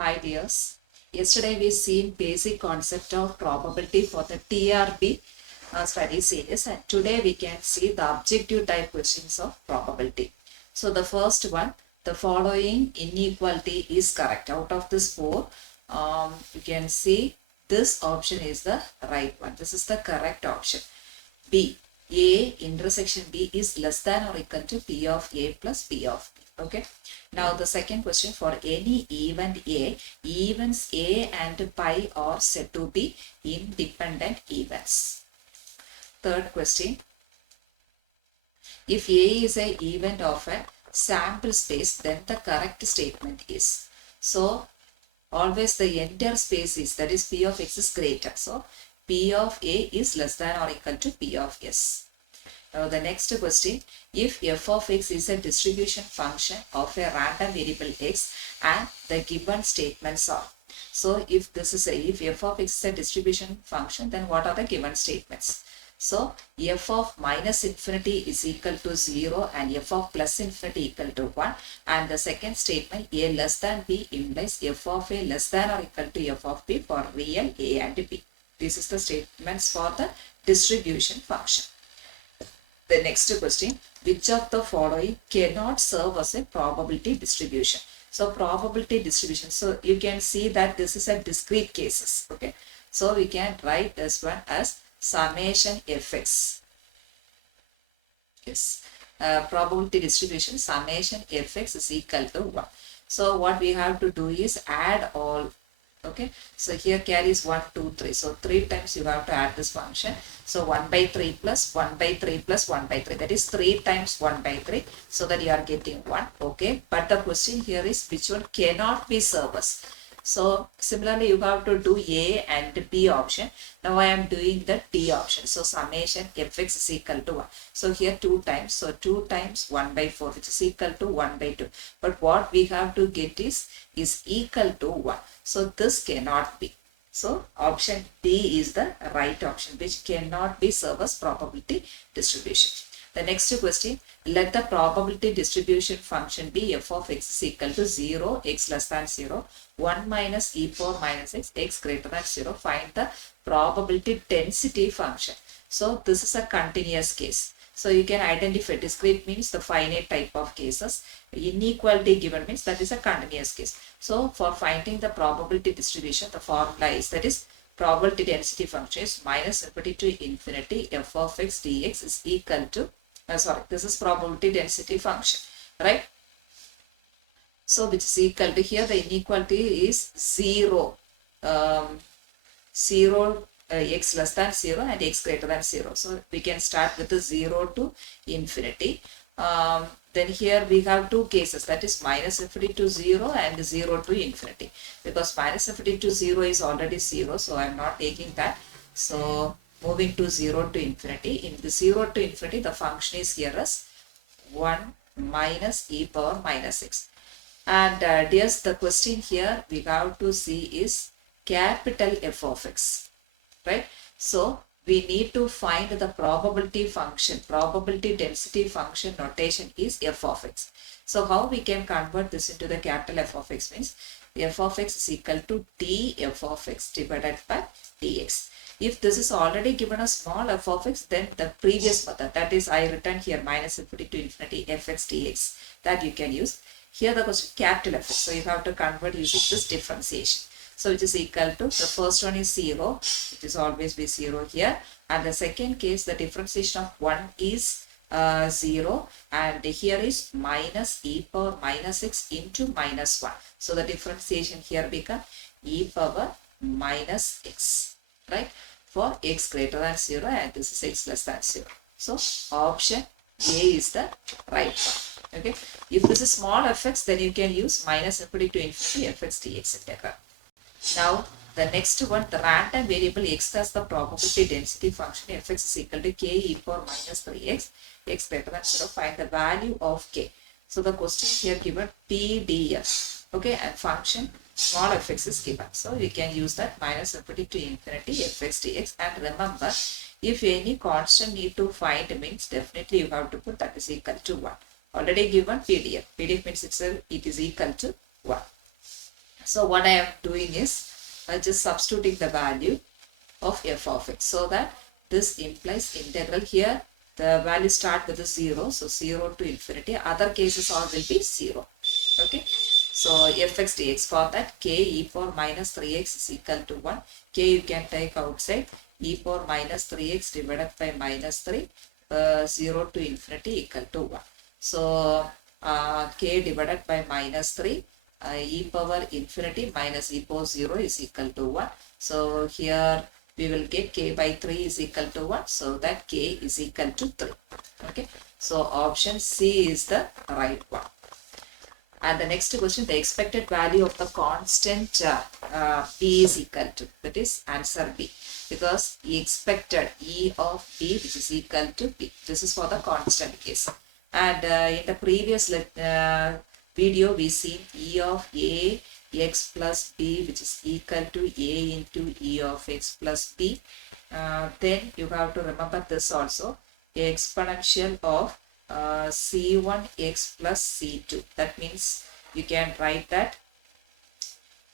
Hi dears. Yesterday we seen basic concept of probability for the TRB study series, and today we can see the objective type questions of probability. So the first one, the following inequality is correct. Out of this four, you can see this option is the right one. This is the correct option. B. A intersection B is less than or equal to P of A plus P of B. Okay. Now the second question, for any event A, events A and pi are said to be independent events. Third question, if A is an event of a sample space, then the correct statement is. So always the entire space is, that is P of X is greater. So P of A is less than or equal to P of S. Now the next question, if f of x is a distribution function of a random variable x and the given statements are. So if f of x is a distribution function, then what are the given statements? So f of minus infinity is equal to 0 and f of plus infinity equal to 1, and the second statement, a less than b implies f of a less than or equal to f of b for real a and b. This is the statements for the distribution function. The next question, which of the following cannot serve as a probability distribution? So probability distribution, so you can see that this is a discrete cases. Okay, so we can write this one as summation fx. Yes, probability distribution summation fx is equal to 1. So what we have to do is add all. Okay, so here carries 1, 2, 3. So 3 times you have to add this function. So 1 by 3 plus 1 by 3 plus 1 by 3. That is 3 times 1 by 3. So that you are getting 1. Okay, but the question here is which one cannot be servers. So similarly you have to do A and B option. Now I am doing the D option. So summation fx is equal to 1. So here 2 times. So 2 times 1 by 4, which is equal to 1 by 2. But what we have to get is equal to 1. So this cannot be. So option D is the right option, which cannot be serve as probability distribution. The next question, let the probability distribution function be f of x is equal to 0, x less than 0, 1 minus e power minus x, x greater than 0. Find the probability density function. So this is a continuous case. So you can identify discrete means the finite type of cases. Inequality given means that is a continuous case. So for finding the probability distribution, the formula is, that is probability density function is minus infinity to infinity f of x dx is equal to, this is probability density function, right? So which is equal to, here the inequality is 0, 0 x less than 0 and x greater than 0. So we can start with the 0 to infinity. Then here we have two cases, that is minus infinity to 0 and 0 to infinity. Because minus infinity to 0 is already 0, so I am not taking that. So moving to 0 to infinity. In the 0 to infinity, the function is here as 1 minus e power minus x. And dears, the question here we have to see is capital F of x. Right? So we need to find the probability function. Probability density function notation is f of x. So how we can convert this into the capital F of x means f of x is equal to d f of x divided by dx. If this is already given a small f of x, then the previous method, that is I written here minus infinity to infinity fx dx, that you can use. Here the question capital F, so you have to convert using this differentiation. So which is equal to, the first one is 0, it is always be 0 here, and the second case the differentiation of 1 is 0, and here is minus e power minus x into minus 1. So the differentiation here become e power minus x, right, for x greater than 0 and this is x less than 0. So option A is the right one. Okay, if this is small fx, then you can use minus infinity to infinity fx dx integral. Now the next one, the random variable x has the probability density function fx is equal to k e power minus 3x, x greater than 0. Find the value of k. So the question here given pdf. Okay, and function small fx is given. So we can use that minus infinity to infinity fx dx. And remember, if any constant need to find means definitely you have to put that is equal to 1. Already given PDF. PDF means itself it is equal to 1. So what I am doing is just substituting the value of f of x, so that this implies integral here the value start with a 0, so 0 to infinity, other cases all will be 0. Okay, so fx dx, for that k e power minus 3x is equal to 1, k you can take outside, e power minus 3x divided by minus 3, 0 to infinity equal to 1. So k divided by minus 3, e power infinity minus e power 0 is equal to 1. So here we will get k by 3 is equal to 1. So that k is equal to 3. Okay. So option C is the right one. And the next question, the expected value of the constant B is equal to, that is answer B, because E expected E of B which is equal to B. This is for the constant case. And in the previous video we see E of A x plus B which is equal to A into E of x plus B. Then you have to remember this also, a exponential of C1 x plus C2. That means you can write that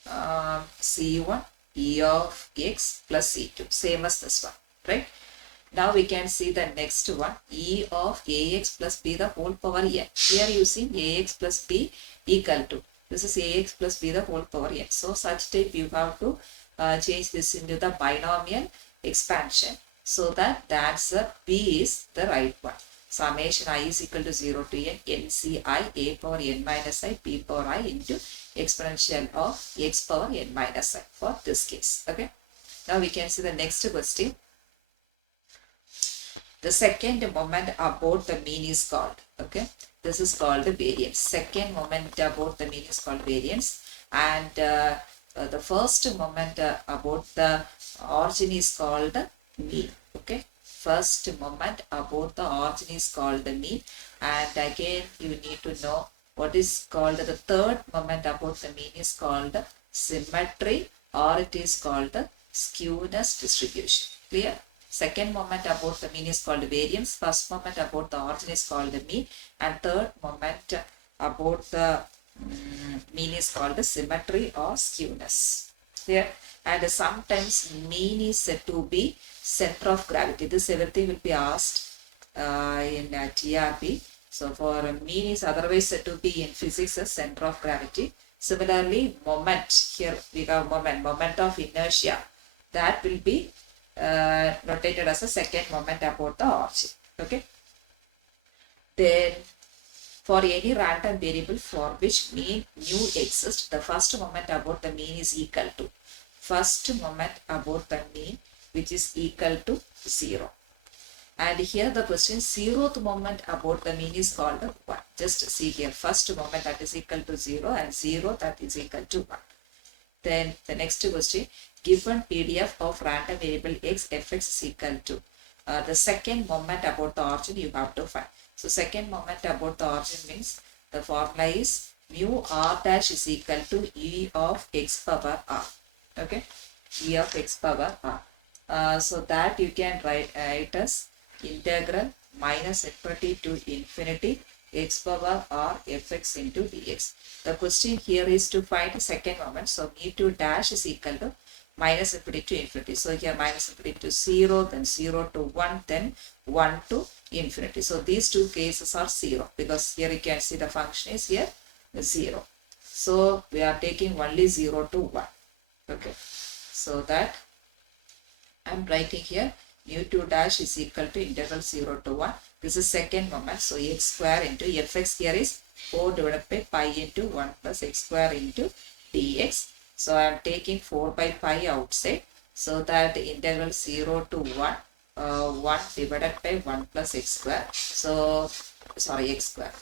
C1 E of x plus C2, same as this one, right? Now we can see the next one, E of Ax plus B the whole power n. Here using Ax plus B equal to, this is Ax plus B the whole power n. So such type you have to change this into the binomial expansion, so that the answer B is the right one. Summation I is equal to 0 to n, nci a power n minus I p power I into exponential of x power n minus I for this case. Okay. Now we can see the next question. The second moment about the mean is called, okay, this is called the variance. Second moment about the mean is called variance, and the first moment about the origin is called the mean. Okay, first moment about the origin is called the mean, and again you need to know what is called the third moment about the mean is called the symmetry, or it is called the skewness distribution. Clear? Second moment about the mean is called variance, first moment about the origin is called the mean, and third moment about the mean is called the symmetry or skewness. Here, and sometimes mean is said to be center of gravity. This everything will be asked in TRB. So for mean is otherwise said to be in physics as center of gravity. Similarly, moment, here we have moment of inertia, that will be notated as a second moment about the origin. Okay. Then for any random variable for which mean mu exists, the first moment about the mean is equal to first moment about the mean which is equal to 0. And here the question, 0th moment about the mean is called 1. Just see here, first moment that is equal to 0 and 0 that is equal to 1. Then the next question, given PDF of random variable x fx is equal to the second moment about the origin you have to find. So second moment about the origin means the formula is mu r dash is equal to e of x power r. Okay, e of x power r. So that you can write it as integral minus infinity to infinity x power r fx into dx. The question here is to find the second moment. So mu2 dash is equal to minus infinity to infinity. So here minus infinity to 0, then 0 to 1, then 1 to infinity. So these two cases are 0, because here you can see the function is here 0. So we are taking only 0 to 1. Okay. So that I am writing here mu2 dash is equal to integral 0 to 1. This is second moment. So x square into fx here is 4 divided by pi into 1 plus x square into dx. So I am taking 4 by pi outside. So that the integral 0 to 1, 1 divided by 1 plus x square. So, sorry, x square.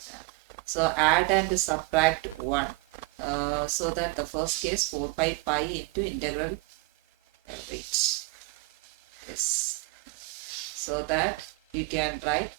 So add and subtract 1. So that the first case 4 by pi into integral, wait, yes. So that you can write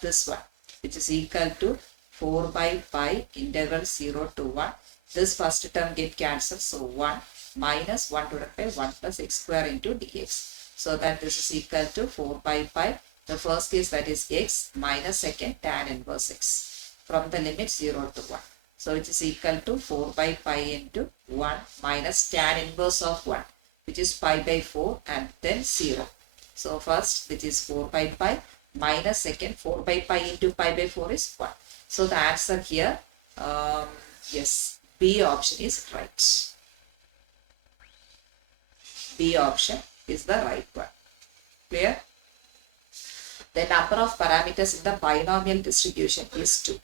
this one, which is equal to 4 by pi integral 0 to 1. This first term get cancelled. So 1 minus 1 divided by 1 plus x square into dx. So that this is equal to 4 by pi. The first case that is x minus second tan inverse x from the limit 0 to 1. So which is equal to 4 by pi into 1 minus tan inverse of 1, which is pi by 4 and then 0. So first, which is 4 by pi minus second 4 by pi into pi by 4 is 1. So the answer here, yes, B option is right. B option is the right one. Clear? The number of parameters in the binomial distribution is 2,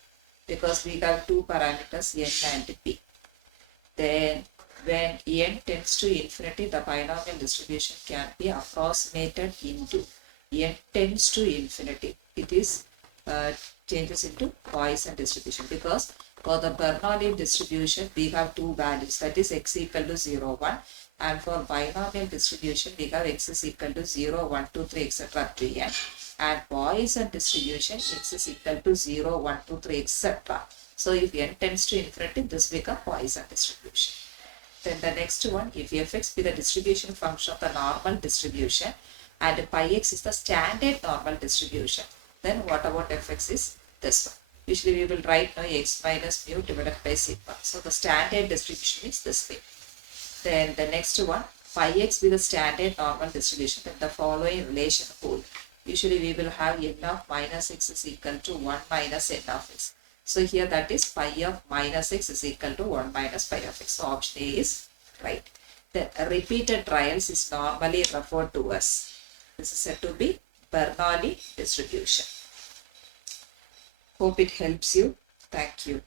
because we have two parameters n and p. Then when n tends to infinity, the binomial distribution can be approximated into n tends to infinity. It is changes into Poisson distribution, because for the Bernoulli distribution we have two values, that is x equal to 0, 1, and for binomial distribution we have x is equal to 0, 1, 2, 3, etc. up to n, and Poisson distribution x is equal to 0, 1, 2, 3, etc. So if n tends to infinity, this becomes Poisson distribution. Then the next one, if fx be the distribution function of the normal distribution and pi x is the standard normal distribution, then what about fx is this one. Usually we will write now x minus mu divided by sigma. So the standard distribution is this way. Then the next one, pi x be the standard normal distribution, then the following relation hold. Usually we will have n of minus x is equal to 1 minus n of x. So here that is pi of minus x is equal to 1 minus pi of x. So option A is right. Then repeated trials is normally referred to as, this is said to be Bernoulli distribution. Hope it helps you. Thank you.